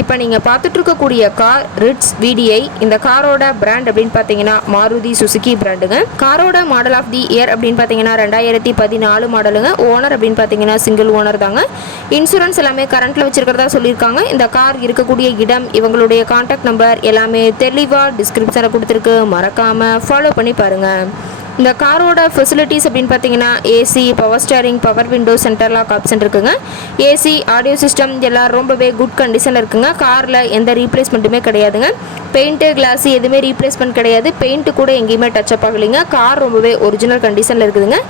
இப்போ நீங்கள் பார்த்துட்டு இருக்கக்கூடிய கார் ரிட்ஸ் விடிஐ இந்த காரோட பிராண்ட் அப்படின்னு பார்த்தீங்கன்னா மாருதி சுசுகி பிராண்டுங்க காரோட மாடல் ஆஃப் தி இயர் அப்படின்னு பார்த்தீங்கன்னா ரெண்டாயிரத்தி பதினாலு மாடலுங்க ஓனர் அப்படின்னு பார்த்தீங்கன்னா சிங்கிள் ஓனர் தாங்க. இன்சூரன்ஸ் எல்லாமே கரண்ட்டில் வச்சுருக்கிறதா சொல்லியிருக்காங்க. இந்த கார் இருக்கக்கூடிய இடம் இவங்களுடைய காண்டாக்ட் நம்பர் எல்லாமே தெளிவாக டிஸ்கிரிப்ஷனில் கொடுத்துருக்கு. மறக்காமல் ஃபாலோ பண்ணி பாருங்கள் இந்த காரோட ஃபெசிலிட்டிஸ் அப்படின்னு பார்த்தீங்கன்னா AC power steering power window centre lock option இருக்குங்க. ஏசி ஆடியோ சிஸ்டம் எல்லாம் ரொம்பவே குட் கண்டிஷனில் இருக்குங்க. காரில் எந்த ரீப்ளேஸ்மெண்ட்டுமே கிடையாதுங்க. பெயிண்ட்டு கிளாஸ் எதுவுமே ரீப்ளேஸ்மெண்ட் கிடையாது. பெயிண்ட்டு கூட எங்கேயுமே டச் அப் ஆகலைங்க. கார் ரொம்பவே ஒரிஜினல் கண்டிஷனில் இருக்குதுங்க.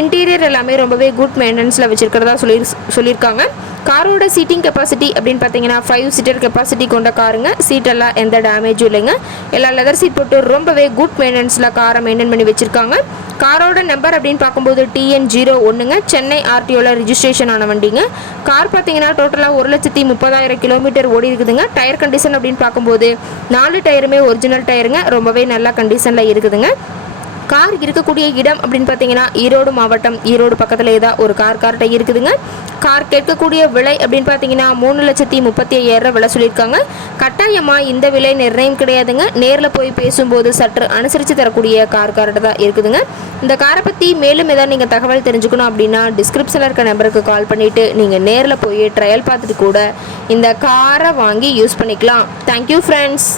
இன்டீரியர் எல்லாமே ரொம்பவே குட் மெயின்டெனன்ஸில் வச்சுருக்கிறதா சொல்லி சொல்லியிருக்காங்க. காரோட சீட்டிங் கெப்பாசிட்டி அப்படின்னு பார்த்தீங்கன்னா ஃபைவ் சீட்டர் கெப்பாசிட்டி கொண்ட காருங்க. சீட்டெல்லாம் எந்த டேமேஜும் இல்லைங்க. எல்லா லெதர் சீட் போட்டு ரொம்பவே குட் மெயின்டெனன்ஸில் காரை மெயின்டைன் பண்ணி வச்சுருக்காங்க. காரோட நம்பர் அப்படின்னு பார்க்கும்போது டிஎன் ஜீரோ ஒன்றுங்க சென்னை ஆர்டிஓவில் ரிஜிஸ்ட்ரேஷன் ஆன வண்டிங்க. கார் பார்த்தீங்கன்னா டோட்டலாக ஒரு லட்சத்தி முப்பதாயிரம் கிலோமீட்டர் ஓடி இருக்குதுங்க. டயர் கண்டிஷன் அப்படின்னு பார்க்கும்போது நாலு டயருமே ஒரிஜினல் டயருங்க ரொம்பவே நல்ல கண்டிஷனில் இருக்குதுங்க. கார் இருக்கக்கூடிய இடம் அப்படின்னு பார்த்தீங்கன்னா ஈரோடு மாவட்டம். ஈரோடு பக்கத்தில் தான் ஒரு கார் கார்ட்டை இருக்குதுங்க. கார் கேட்கக்கூடிய விலை அப்படின்னு பார்த்தீங்கன்னா மூணு லட்சத்தி முப்பத்தி ஐயாயிரம் விலை சொல்லியிருக்காங்க. கட்டாயமாக இந்த விலை நிர்ணயம் கிடையாதுங்க. நேரில் போய் பேசும்போது சற்று அனுசரித்து தரக்கூடிய கார் கார்ட்டு தான் இருக்குதுங்க. இந்த காரை பற்றி மேலும் ஏதாவது நீங்கள் தகவல் தெரிஞ்சுக்கணும் அப்படின்னா டிஸ்கிரிப்ஷனில் இருக்க நம்பருக்கு கால் பண்ணிவிட்டு நீங்கள் நேரில் போய் ட்ரையல் பார்த்துட்டு கூட இந்த காரை வாங்கி யூஸ் பண்ணிக்கலாம். Thank you friends